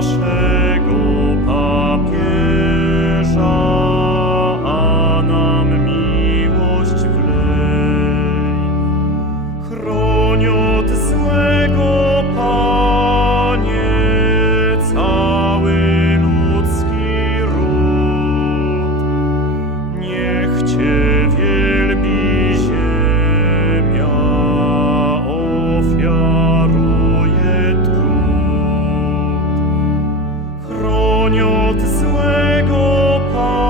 naszego papieża, a nam miłość wlej. Chroni od złego bronią od złego Pana.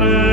Lord.